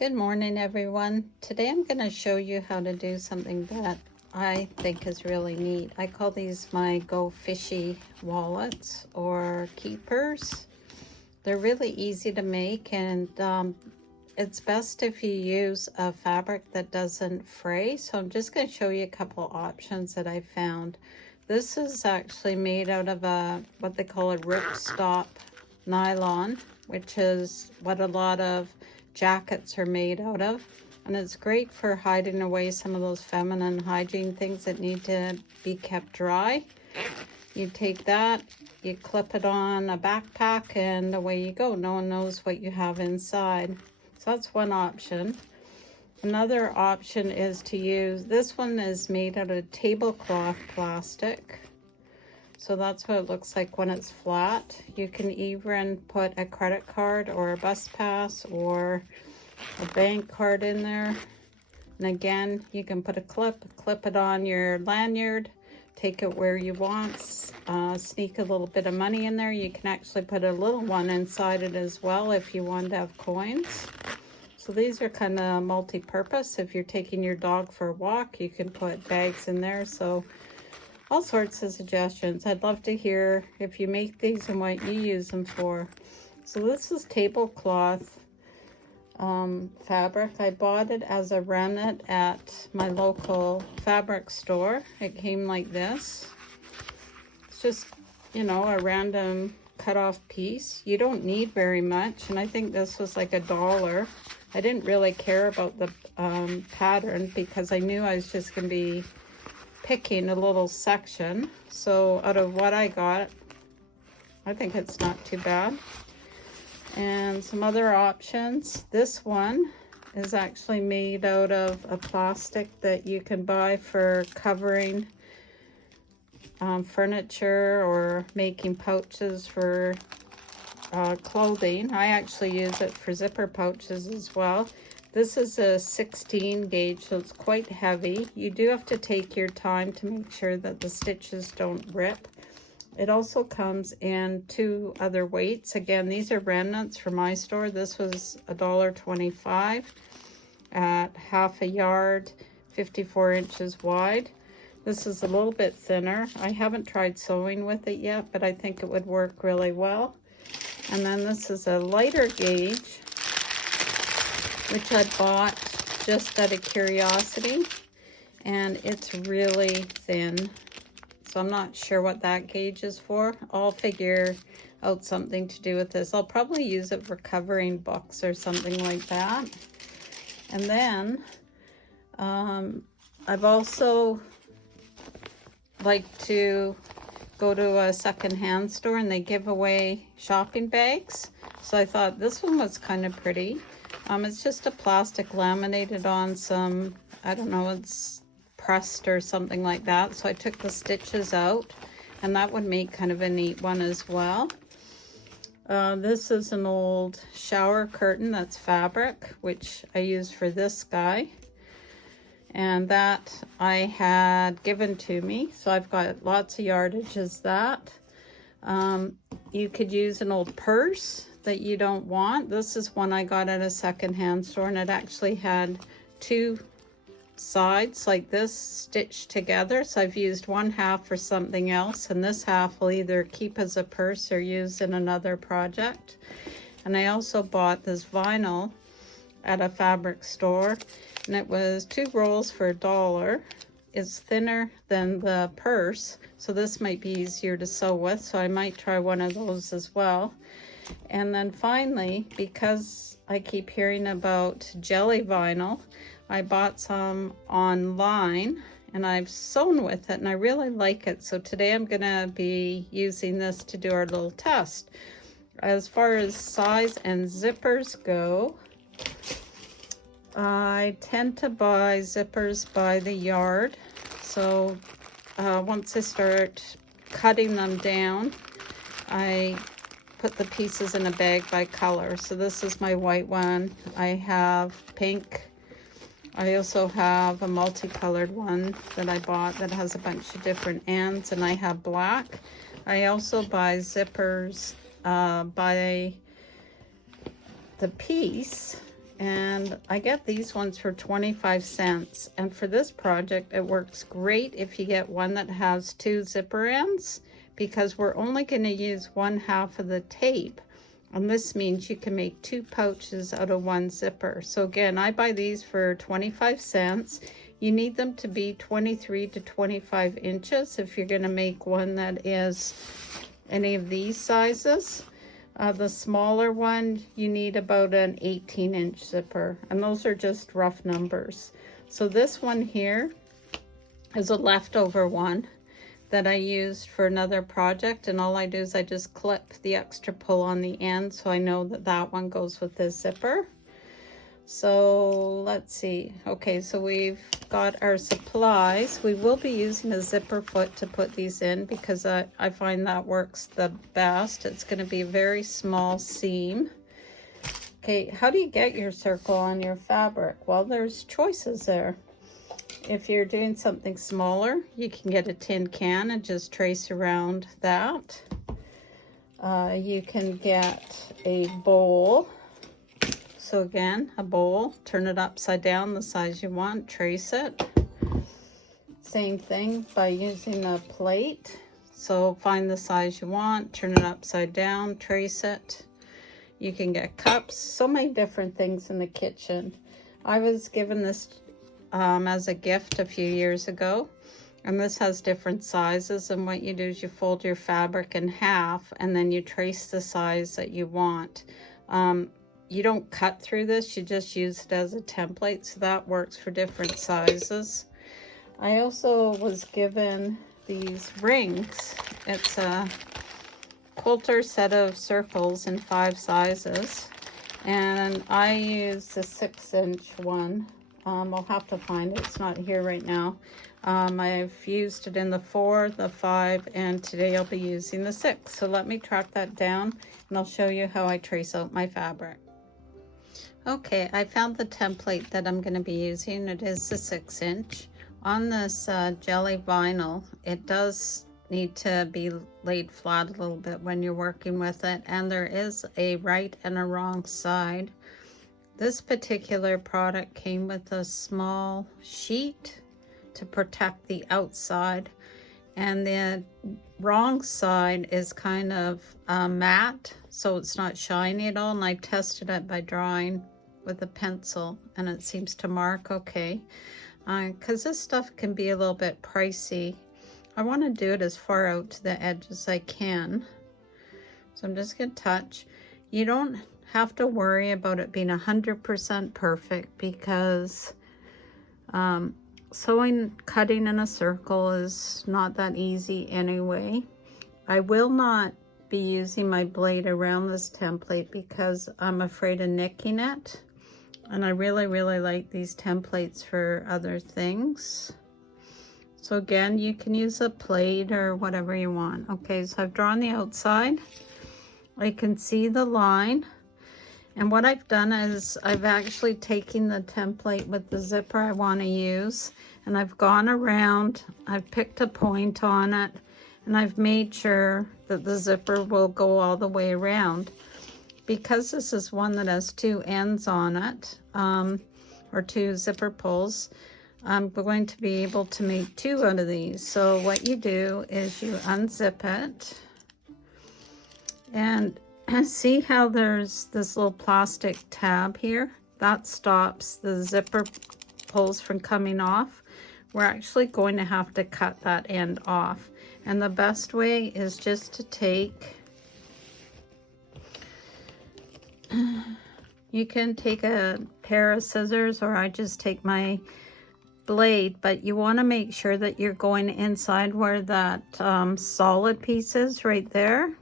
Good morning, everyone. Today I'm going to show you how to do something that I think is really neat. I call these my Go Fishy wallets or keepers. They're really easy to make, and it's best if you use a fabric that doesn't fray. So I'm just going to show you a couple options that I found. This is actually made out of what they call a ripstop nylon, which is what a lot of jackets are made out of, and it's great for hiding away some of those feminine hygiene things that need to be kept dry. You take that, you clip it on a backpack, and away you go. No one knows what you have inside. So that's one option. Another option is to use, this one is made out of tablecloth plastic. So that's what it looks like when it's flat. You can even put a credit card or a bus pass or a bank card in there. And again, you can put a clip it on your lanyard, take it where you want, sneak a little bit of money in there. You can actually put a little one inside it as well if you want to have coins. So these are kind of multi-purpose. If you're taking your dog for a walk, you can put bags in there. So all sorts of suggestions. I'd love to hear if you make these and what you use them for. So this is tablecloth fabric. I bought it as a remnant at my local fabric store. It came like this. It's just, you know, a random cut off piece. You don't need very much, and I think this was like $1. I didn't really care about the pattern because I knew I was just going to be picking a little section. So out of what I got, I think it's not too bad. And some other options. This one is actually made out of a plastic that you can buy for covering furniture or making pouches for clothing. I actually use it for zipper pouches as well. This is a 16 gauge, so it's quite heavy. You do have to take your time to make sure that the stitches don't rip. It also comes in 2 other weights. Again, these are remnants from my store. This was $1.25 at half a yard, 54 inches wide. This is a little bit thinner. I haven't tried sewing with it yet, but I think it would work really well. And then this is a lighter gauge, which I bought just out of curiosity, and it's really thin. So I'm not sure what that gauge is for. I'll figure out something to do with this. I'll probably use it for covering books or something like that. And then I've also liked to go to a secondhand store, and they give away shopping bags. So I thought this one was kind of pretty. It's just a plastic laminated on some, I don't know, it's pressed or something like that. So I took the stitches out, and that would make kind of a neat one as well. This is an old shower curtain that's fabric, which I use for this guy. And that I had given to me. So I've got lots of yardage as that. You could use an old purse that you don't want. This is one I got at a secondhand store, and it actually had 2 sides like this stitched together. So I've used one half for something else, and this half will either keep as a purse or use in another project. And I also bought this vinyl at a fabric store, and it was 2 rolls for $1. It's thinner than the purse, so this might be easier to sew with, so I might try one of those as well. And then finally, because I keep hearing about jelly vinyl, I bought some online, and I've sewn with it, and I really like it. So today I'm gonna be using this to do our little test. As far as size and zippers go, I tend to buy zippers by the yard. So once I start cutting them down, I put the pieces in a bag by color. So this is my white one. I have pink. I also have a multicolored one that I bought that has a bunch of different ends, and I have black. I also buy zippers by the piece, and I get these ones for 25 cents. And for this project, it works great if you get one that has 2 zipper ends, because we're only going to use 1/2 of the tape. And this means you can make 2 pouches out of 1 zipper. So again, I buy these for 25 cents. You need them to be 23 to 25 inches if you're going to make one that is any of these sizes. The smaller one, you need about an 18-inch zipper, and those are just rough numbers. So this one here is a leftover one that I used for another project, and all I do is I just clip the extra pull on the end, so I know that that one goes with this zipper. So let's see. Okay, so we've got our supplies. We will be using a zipper foot to put these in, because I find that works the best. It's going to be a very small seam. Okay, how do you get your circle on your fabric? Well, there's choices there. If you're doing something smaller, you can get a tin can and just trace around that. You can get a bowl. So again, a bowl, turn it upside down the size you want, trace it. Same thing by using a plate. So find the size you want, turn it upside down, trace it. You can get cups, so many different things in the kitchen. I was given this as a gift a few years ago, and this has different sizes, and what you do is you fold your fabric in half and then you trace the size that you want. You don't cut through this, you just use it as a template, so that works for different sizes. I also was given these rings. It's a quilter set of circles in 5 sizes, and I used the 6-inch one. I'll have to find it, it's not here right now. I've used it in the 4, the 5, and today I'll be using the 6. So let me track that down and I'll show you how I trace out my fabric. Okay, I found the template that I'm going to be using. It is the 6-inch. On this jelly vinyl, it does need to be laid flat a little bit when you're working with it, and there is a right and a wrong side. This particular product came with a small sheet to protect the outside, and the wrong side is kind of matte, so it's not shiny at all. And I tested it by drawing with a pencil, and it seems to mark okay. Because this stuff can be a little bit pricey, I want to do it as far out to the edge as I can. So I'm just going to touch. You don't have to worry about it being 100% perfect, because cutting in a circle is not that easy anyway. I will not be using my blade around this template because I'm afraid of nicking it, and I really like these templates for other things. So again, you can use a plate or whatever you want. Okay, so I've drawn the outside. I can see the line. And what I've done is I've actually taken the template with the zipper I want to use, and I've gone around, I've picked a point on it, and I've made sure that the zipper will go all the way around. Because this is one that has 2 ends on it, or 2 zipper pulls, I'm going to be able to make 2 out of these. So what you do is you unzip it, and see how there's this little plastic tab here? That stops the zipper pulls from coming off. We're actually going to have to cut that end off. And the best way is just to take, you can take a pair of scissors, or I just take my blade, but you want to make sure that you're going inside where that solid piece is right there,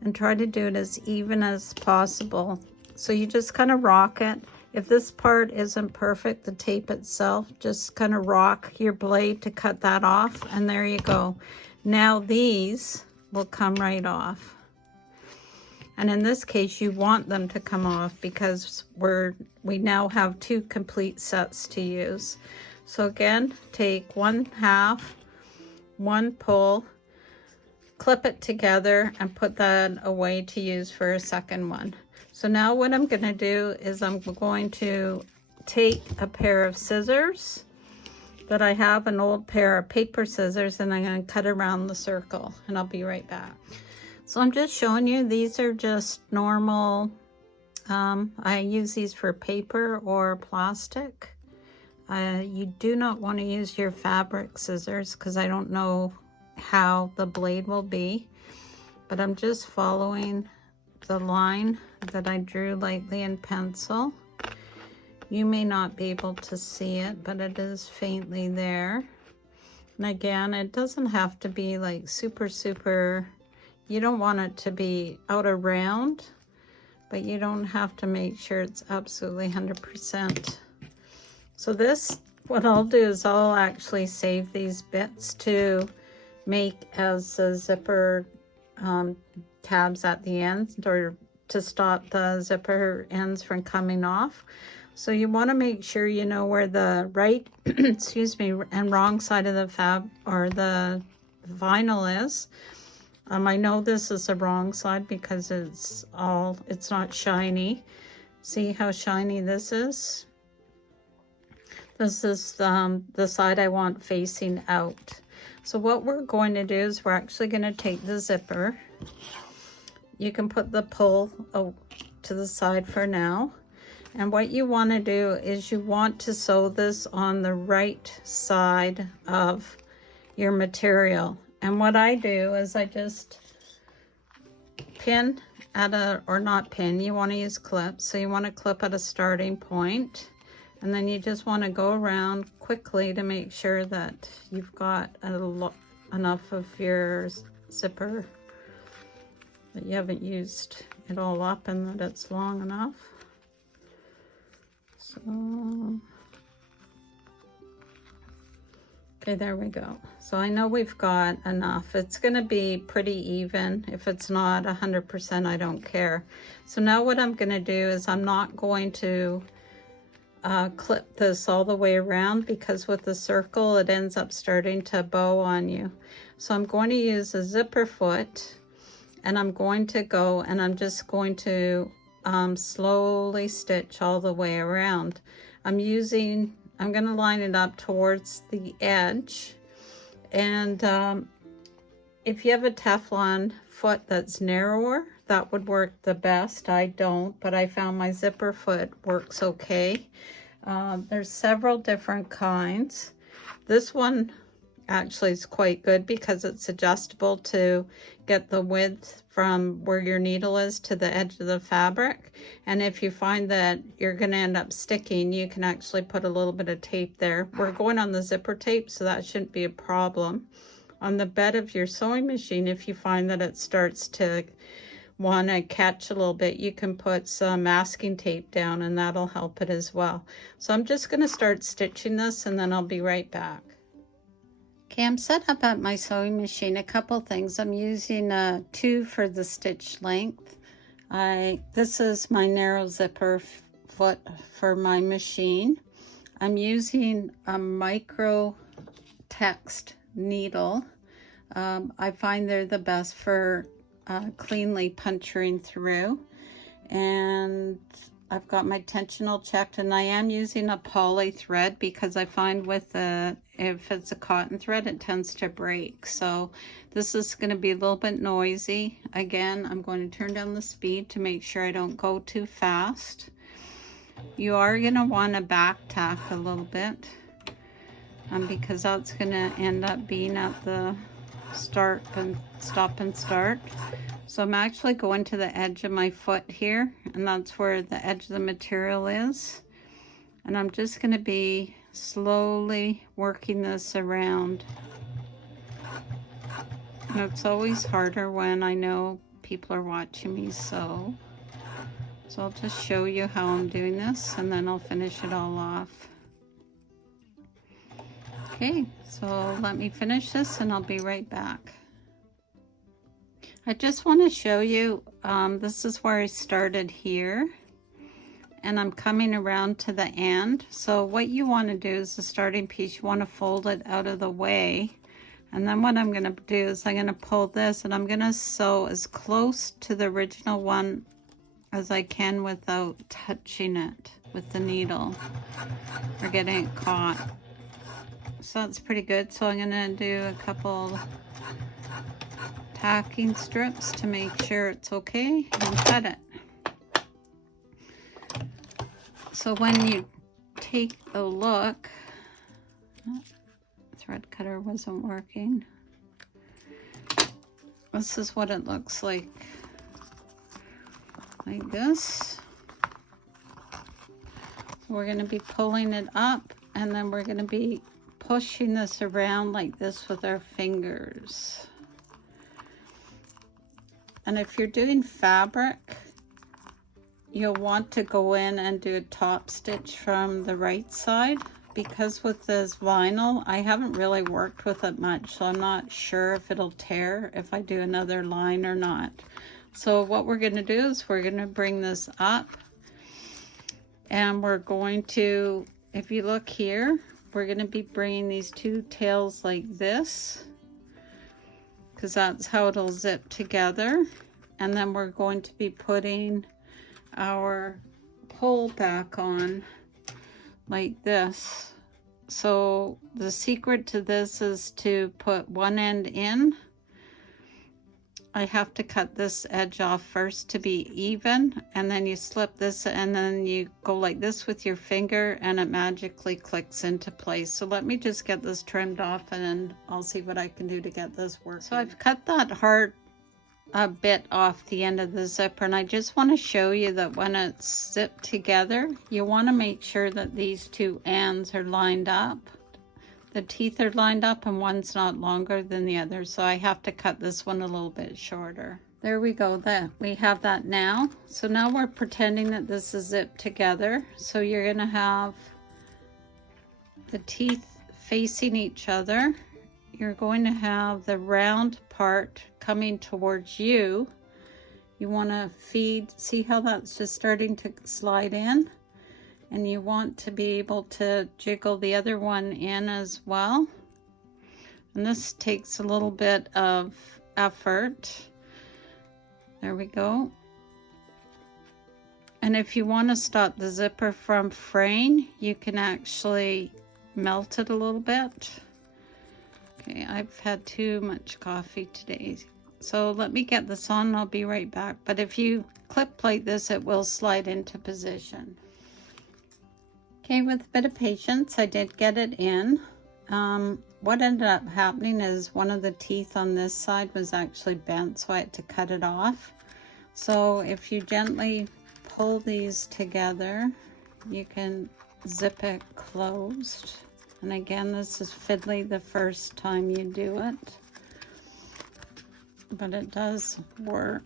and try to do it as even as possible. So you just kind of rock it. If this part isn't perfect, the tape itself, just kind of rock your blade to cut that off, and there you go. Now these will come right off. And in this case, you want them to come off because we now have 2 complete sets to use. So again, take 1/2, 1 pull, clip it together, and put that away to use for a second one. So now what I'm going to do is I'm going to take a pair of scissors that I have, an old pair of paper scissors, and I'm going to cut around the circle, and I'll be right back. So I'm just showing you, these are just normal, I use these for paper or plastic. You do not want to use your fabric scissors because I don't know how the blade will be, but I'm just following the line that I drew lightly in pencil. You may not be able to see it, but it is faintly there. And again, it doesn't have to be like super, you don't want it to be out of round, but you don't have to make sure it's absolutely 100%. So this, what I'll do is I'll actually save these bits to make as a zipper tabs at the ends, or to stop the zipper ends from coming off. So you want to make sure you know where the right, excuse me, and wrong side of the fab or the vinyl is. I know this is the wrong side because it's not shiny. See how shiny this is? This is the side I want facing out. So what we're going to do is we're actually going to take the zipper. You can put the pull to the side for now. And what you want to do is you want to sew this on the right side of your material. And what I do is I just pin at a, or not pin, you want to use clips. So you want to clip at a starting point. And then you just want to go around quickly to make sure that you've got enough of your zipper, that you haven't used it all up and that it's long enough. So, okay, there we go. So I know we've got enough. It's going to be pretty even. If it's not 100%, I don't care. So now what I'm going to do is I'm not going to clip this all the way around, because with the circle it ends up starting to bow on you. So I'm going to use a zipper foot, and I'm going to go and I'm just going to slowly stitch all the way around. I'm going to line it up towards the edge, and if you have a Teflon foot that's narrower, that would work the best. I don't, but I found my zipper foot works okay. There's several different kinds. This one actually is quite good because it's adjustable to get the width from where your needle is to the edge of the fabric. And if you find that you're going to end up sticking, you can actually put a little bit of tape there. We're going on the zipper tape, so that shouldn't be a problem. On the bed of your sewing machine, if you find that it starts to want to catch a little bit, you can put some masking tape down and that'll help it as well. So I'm just going to start stitching this and then I'll be right back. Okay, I'm set up at my sewing machine. A couple things. I'm using a 2 for the stitch length. This is my narrow zipper foot for my machine. I'm using a micro text needle. I find they're the best for cleanly puncturing through. And I've got my tensional checked, and I am using a poly thread because I find with if it's a cotton thread, it tends to break. So this is going to be a little bit noisy. Again, I'm going to turn down the speed to make sure I don't go too fast. You are going to want to back tack a little bit because that's going to end up being at the start and stop and start. So I'm actually going to the edge of my foot here, and that's where the edge of the material is. And I'm just going to be slowly working this around. And it's always harder when I know people are watching me sew. So I'll just show you how I'm doing this, and then I'll finish it all off. Okay, so let me finish this and I'll be right back. I just want to show you, this is where I started here, and I'm coming around to the end. So what you want to do is the starting piece, you want to fold it out of the way. And then what I'm going to do is I'm going to pull this and I'm going to sew as close to the original one as I can without touching it with the needle or getting it caught. So that's pretty good. So I'm gonna do a couple tacking strips to make sure it's okay and cut it. So when you take a look, thread cutter wasn't working. This is what it looks like this. So we're going to be pulling it up, and then we're going to be pushing this around like this with our fingers. And if you're doing fabric, you'll want to go in and do a top stitch from the right side, because with this vinyl, I haven't really worked with it much, so I'm not sure if it'll tear if I do another line or not. So what we're going to do is we're going to bring this up, and we're going to, if you look here, we're going to be bringing these two tails like this, because that's how it'll zip together. And then we're going to be putting our pull back on like this. So the secret to this is to put one end in. I have to cut this edge off first to be even, and then you slip this, and then you go like this with your finger, and it magically clicks into place. So let me just get this trimmed off, and then I'll see what I can do to get this working. So I've cut that hard bit off the end of the zipper, and I just want to show you that when it's zipped together, you want to make sure that these two ends are lined up. The teeth are lined up, and one's not longer than the other, so I have to cut this one a little bit shorter. There we go, we have that now. So now we're pretending that this is zipped together. So you're going to have the teeth facing each other. You're going to have the round part coming towards you. You want to feed, see how that's just starting to slide in? And you want to be able to jiggle the other one in as well. And this takes a little bit of effort. There we go. And if you want to stop the zipper from fraying, you can actually melt it a little bit. Okay, I've had too much coffee today. So let me get this on and I'll be right back. But if you clip like this, it will slide into position. Okay, with a bit of patience, I did get it in. What ended up happening is one of the teeth on this side was actually bent, so I had to cut it off. So if you gently pull these together, you can zip it closed. And again, this is fiddly the first time you do it, but it does work.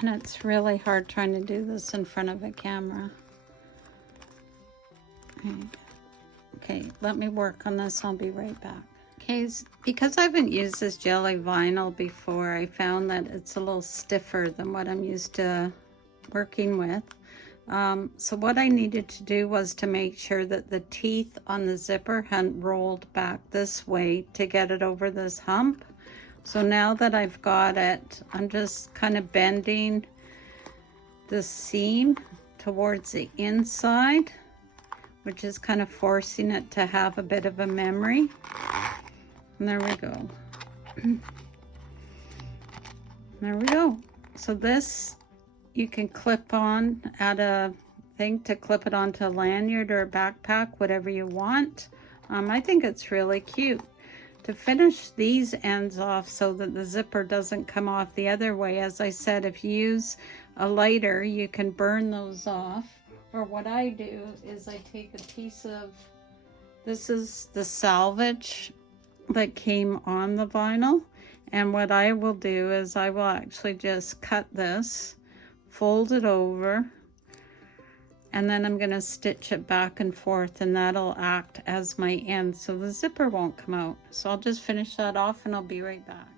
And it's really hard trying to do this in front of a camera. Okay, let me work on this. I'll be right back. Okay, because I haven't used this jelly vinyl before, I found that it's a little stiffer than what I'm used to working with. So what I needed to do was to make sure that the teeth on the zipper hadn't rolled back this way to get it over this hump. So now that I've got it, I'm just kind of bending the seam towards the inside, which is kind of forcing it to have a bit of a memory. And there we go. There we go. So this, you can clip on, add a thing to clip it onto a lanyard or a backpack, whatever you want. I think it's really cute. To finish these ends off so that the zipper doesn't come off the other way, as I said, if you use a lighter, you can burn those off. Or what I do is I take a piece of, this is the salvage that came on the vinyl. And what I will do is I will actually just cut this, fold it over, and then I'm going to stitch it back and forth, and that'll act as my end so the zipper won't come out. So I'll just finish that off and I'll be right back.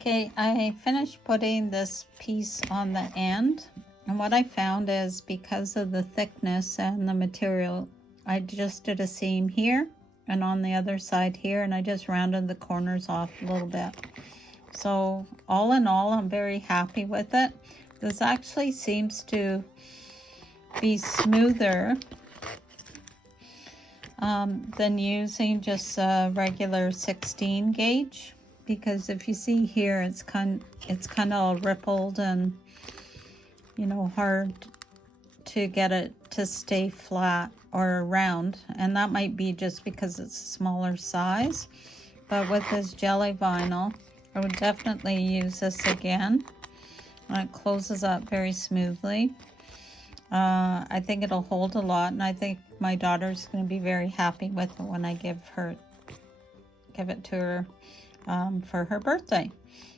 Okay, I finished putting this piece on the end, and what I found is because of the thickness and the material, I just did a seam here and on the other side here, and I just rounded the corners off a little bit. So all in all, I'm very happy with it. This actually seems to be smoother than using just a regular 16 gauge, because if you see here, it's kind of rippled and, you know, hard to get it to stay flat or round, and that might be just because it's a smaller size. But with this jelly vinyl, I would definitely use this again. It closes up very smoothly. I think it'll hold a lot, and I think my daughter's going to be very happy with it when I give it to her for her birthday.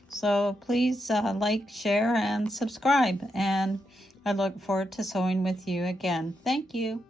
So please like, share, and subscribe, and I look forward to sewing with you again. Thank you.